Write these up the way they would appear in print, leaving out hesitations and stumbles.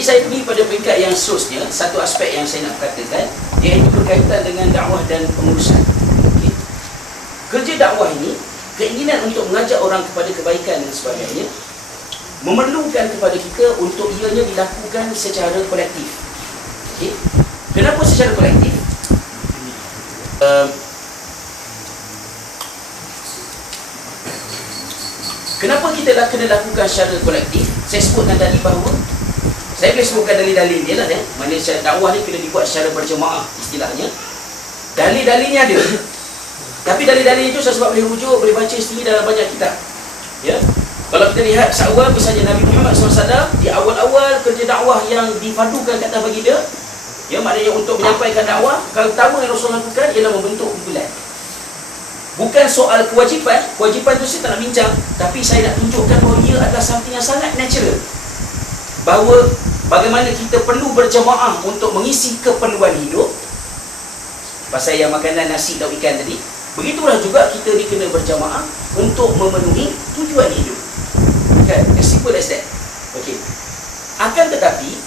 Jadi saya pergi pada peringkat yang seterusnya, satu aspek yang saya nak katakan, iaitu berkaitan dengan dakwah dan pengurusan. Okay. Kerja dakwah ini, keinginan untuk mengajak orang kepada kebaikan dan sebagainya, memerlukan kepada kita untuk ianya dilakukan secara kolektif. Okay. Kenapa secara kolektif? Kenapa kita kena lakukan secara kolektif? Saya sebutkan tadi bahawa saya boleh sebutkan dalil-dalil dia lah ya. Mana dakwah ni kena dibuat secara berjemaah istilahnya. Dalil-dalilnya ada. Tapi dalil-dalil itu saya sebab boleh rujuk, boleh baca sendiri dalam banyak kitab. Ya. Kalau kita lihat seawal misalnya Nabi Muhammad SAW di awal-awal kerja dakwah yang dipadukan kat atas baginda, ya, maknanya untuk menyampaikan dakwah, kalau pertama yang Rasulullah lakukan ialah membentuk kumpulan. Bukan soal kewajipan tu saya tak nak bincang, tapi saya nak tunjukkan bahawa ia adalah something yang sangat natural. Bahawa bagaimana kita perlu berjemaah untuk mengisi keperluan hidup. Pasal yang makanan nasi lauk ikan tadi, begitulah juga kita ni kena berjemaah untuk memenuhi tujuan hidup. Kan? As simple as that. Okey. Akan tetapi,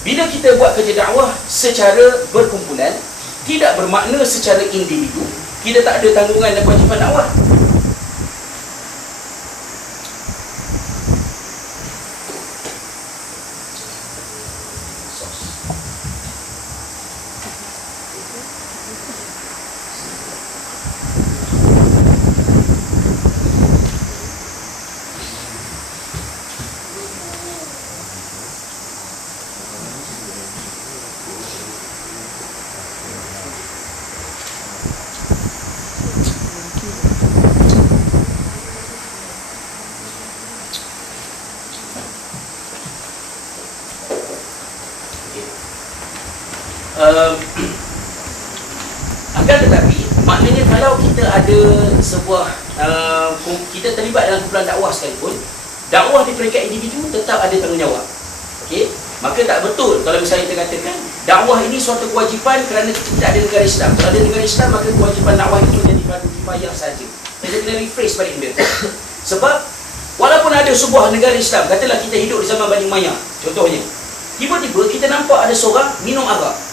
bila kita buat kerja dakwah secara berkumpulan, tidak bermakna secara individu kita tak ada tanggungan dan kewajipan dakwah. Akan tetapi, maknanya kalau kita ada sebuah kita terlibat dalam kumpulan dakwah sekalipun, dakwah di peringkat individu tetap ada tanggungjawab. Okey, maka tak betul kalau misalnya kita katakan dakwah ini suatu kewajipan kerana kita tidak ada negara Islam. Kalau ada negara Islam, maka kewajipan dakwah itu menjadi fardu kifayah saja. Kita kena rephrase balik benda. Sebab walaupun ada sebuah negara Islam, katalah kita hidup di zaman Bani Umayyah contohnya, tiba-tiba kita nampak ada seorang minum arak.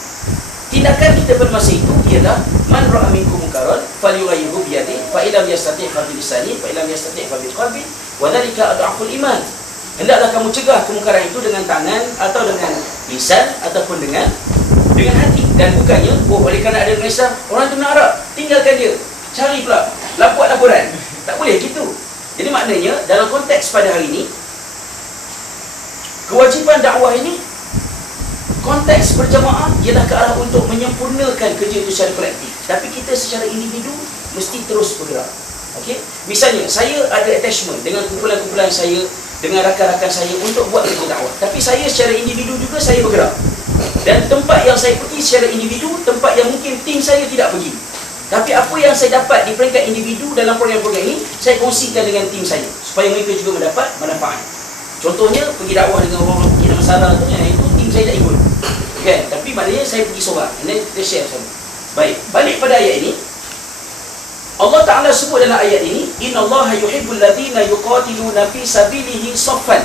Tindakan kita pada masa itu ialah man ra'a minkum munkaran falyughayyirhu bi yadihi fa illam yastati' fa bi lisanihi fa illam yastati' fa bi qalbihi wa dhalika adhaful iman. Hendaklah kamu cegah kemungkaran itu dengan tangan atau dengan lisan ataupun dengan hati. Dan bukannya oleh kerana ada negara Islam orang tu nak arak, tinggalkan dia, cari pula buat laporan. Tak boleh gitu. Jadi maknanya dalam konteks pada hari ini, kewajipan dakwah ini, konteks berjamaah ialah ke arah untuk menyempurnakan kerja itu secara kolektif. Tapi kita secara individu mesti terus bergerak. Okey? Misalnya, saya ada attachment dengan kumpulan-kumpulan saya, dengan rakan-rakan saya untuk buat kerja dakwah. Tapi saya secara individu juga saya bergerak. Dan tempat yang saya pergi secara individu, tempat yang mungkin tim saya tidak pergi. Tapi apa yang saya dapat di peringkat individu dalam program-program ini, saya kongsikan dengan tim saya supaya mereka juga mendapat manfaat. Contohnya, pergi dakwah dengan orang yang ada masalah tu, yang itu tim saya tak ikut. Kan? Tapi maknanya saya pergi seorang. Dan kita share sama. Baik, balik pada ayat ini. Allah Ta'ala sebut dalam ayat ini, innallaha yuhibbul ladzina yuqatiluna fi sabilihi saffan.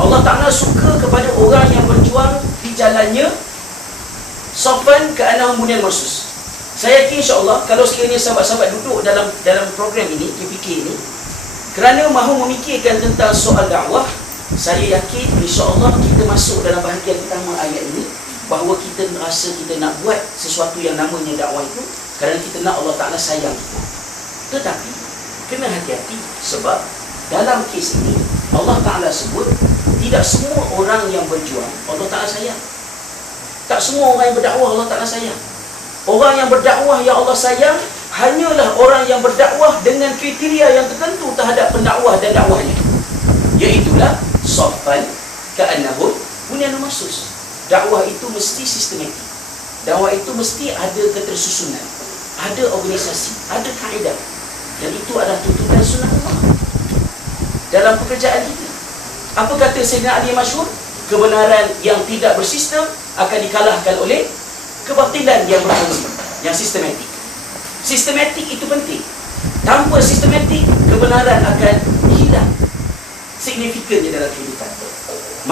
Allah Ta'ala suka kepada orang yang berjuang di jalannya saffan ka'annahum bunyan marsus. Saya yakin insya-Allah kalau sekiranya sahabat-sahabat duduk dalam program ini, KPK ini, kerana mahu memikirkan tentang soal dakwah, saya yakin insya-Allah kita masuk dalam bahagian pertama ayat ini, bahawa kita rasa kita nak buat sesuatu yang namanya dakwah itu kerana kita nak Allah Ta'ala sayang kita. Tetapi kena hati-hati sebab dalam kes ini Allah Ta'ala sebut tidak semua orang yang berjuang Allah Ta'ala sayang. Tak semua orang yang berdakwah Allah Ta'ala sayang. Orang yang berdakwah yang Allah sayang hanyalah orang yang berdakwah dengan kriteria yang tertentu terhadap pendakwah dan dakwahnya, iaitulah saffan ka'annahum bunyanun marsus. Dakwah itu mesti sistematik. Dakwah itu mesti ada ketersusunan, ada organisasi, ada kaedah. Dan itu adalah tuntutan sunnah Allah dalam pekerjaan kita. Apa kata Sayyidina Ali masyhur? Kebenaran yang tidak bersistem akan dikalahkan oleh kebatilan yang berfungsi, yang sistematik. Sistematik itu penting. Tanpa sistematik, kebenaran akan hilang signifikannya dalam kehidupan.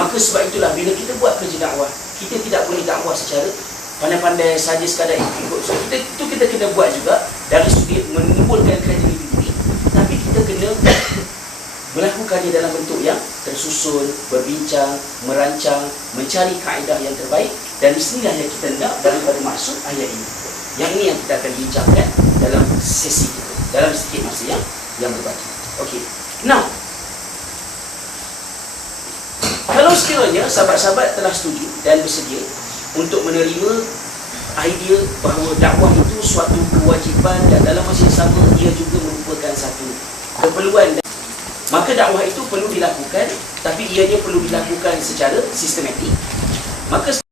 Maka sebab itulah bila kita buat kerja dakwah, kita tidak boleh dakwah secara pandai-pandai saja sekadar ikut. So kita kena buat juga dari sudut menimbulkan kredibiliti, tapi kita kena melakukannya dalam bentuk yang tersusun, berbincang, merancang, mencari kaedah yang terbaik. Dan di sinilah yang kita nak daripada maksud ayat ini. Yang ini yang kita akan bincangkan dalam sesi kita, dalam sedikit masa yang berbaki. Okey. Now, kalau sekiranya sahabat-sahabat telah setuju dan bersedia untuk menerima idea bahawa dakwah itu suatu kewajipan dan dalam masa yang sama ia juga merupakan satu keperluan, maka dakwah itu perlu dilakukan, tapi ianya perlu dilakukan secara sistematik. Maka